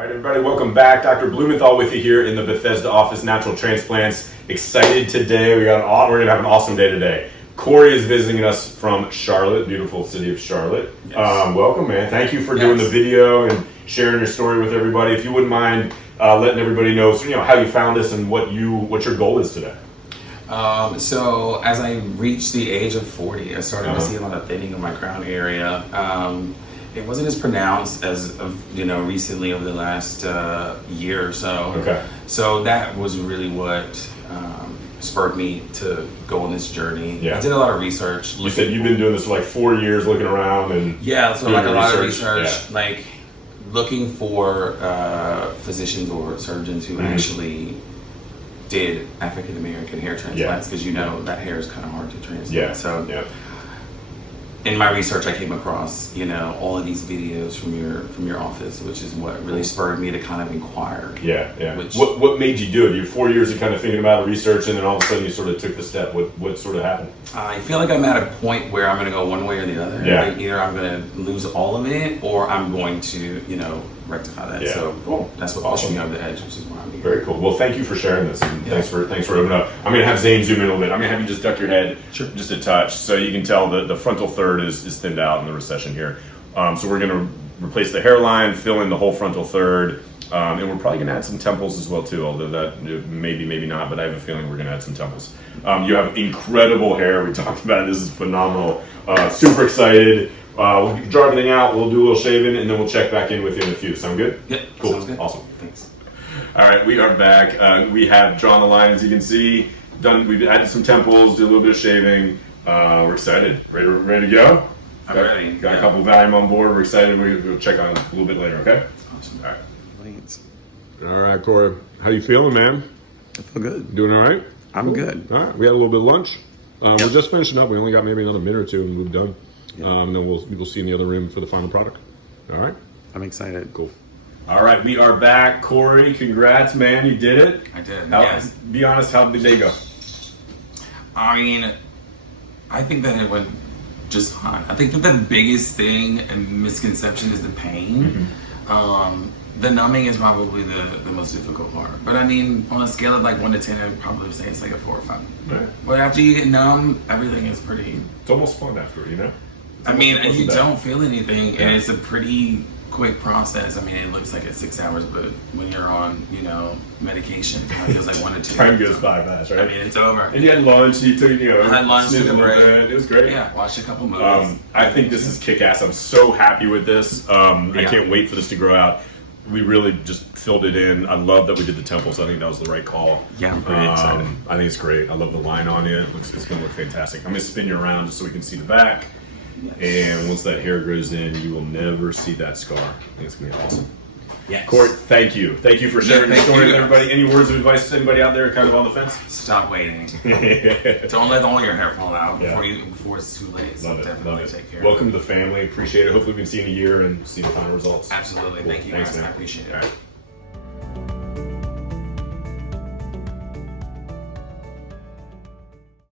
All right, everybody, welcome back. Dr. Blumenthal with you here in the Bethesda office, Natural Transplants. Excited today. We're gonna have an awesome day today. Cory is visiting us from Charlotte, beautiful city of Charlotte. Yes. Welcome, man. Thank you for doing the video and sharing your story with everybody. If you wouldn't mind letting everybody know, how you found us and what your goal is today. So as I reached the age of 40, I started to see a lot of thinning in my crown area. It wasn't as pronounced as recently over the last year or so. Okay. So that was really what spurred me to go on this journey. Yeah. I did a lot of research. You said you've been doing this for like 4 years, looking around and so like a lot of research, yeah. like looking for physicians or surgeons who actually did African American hair transplants, because that hair is kind of hard to transplant. Yeah. So in my research, I came across all of these videos from your office, which is what really spurred me to kind of inquire. Yeah. What made you do it? You're 4 years of kind of thinking about it, research, and then all of a sudden you sort of took the step. What sort of happened? I feel like I'm at a point where I'm going to go one way or the other. Yeah. Like either I'm going to lose all of it, or I'm going to rectify that. Yeah. So cool. That's what pushed me over the edge, which is why I'm here. Very cool. Well, thank you for sharing this, and thanks for opening up. I'm going to have Zane zoom in a little bit. I'm going to have you just duck your head just a touch, so you can tell the frontal third is thinned out in the recession here. So we're going to replace the hairline, fill in the whole frontal third, and we're probably going to add some temples as well too. Although that maybe not, but I have a feeling we're going to add some temples. You have incredible hair. We talked about it. This is phenomenal. Super excited. We'll draw everything out, we'll do a little shaving, and then we'll check back in with you in a few. Sound good? Yeah, cool. Sounds good. Awesome. Thanks. All right, we are back. We have drawn the line, as you can see. We've added some temples, did a little bit of shaving. We're excited. Ready to go? I'm ready. Got a couple of Valium on board. We're excited. We'll check on it a little bit later, okay? Awesome. All right. Thanks. All right, Cory. How you feeling, man? I feel good. Doing all right? I'm good. All right. We had a little bit of lunch. We're just finishing up. We only got maybe another minute or two and we'll be done. And then we'll see in the other room for the final product. All right? I'm excited. Cool. All right, we are back. Cory, congrats, man. You did it. I did. Be honest, how did they go? I mean, I think that it went just fine. I think that the biggest thing and misconception is the pain. The numbing is probably the most difficult part. But I mean, on a scale of like 1 to 10, I'd probably say it's like a 4 or 5. Right. But after you get numb, everything is pretty... It's almost fun after, I mean, you don't feel anything, and it's a pretty quick process. I mean, it looks like it's 6 hours, but when you're on, medication, it feels like 1 to 2. Time goes by fast, right? I mean, it's over. And you had lunch, you took, I had lunch, took a break. It was great. Yeah, watched a couple movies. I think this is kick-ass. I'm so happy with this. I can't wait for this to grow out. We really just filled it in. I love that we did the temples. I think that was the right call. Yeah, I'm pretty excited. I think it's great. I love the line on it. It's going to look fantastic. I'm going to spin you around just so we can see the back. Yes. And once that hair grows in, you will never see that scar. I think it's going to be awesome. Yes. Cory, thank you. Thank you for sharing your story with everybody. Any words of advice to anybody out there kind of on the fence? Stop waiting. Don't let all your hair fall out before it's too late. So definitely take care. Welcome to the family. Appreciate it. Hopefully we can see you in a year and see the final results. Absolutely. Cool. Thank you, Thanks, guys. man. I appreciate it. All right.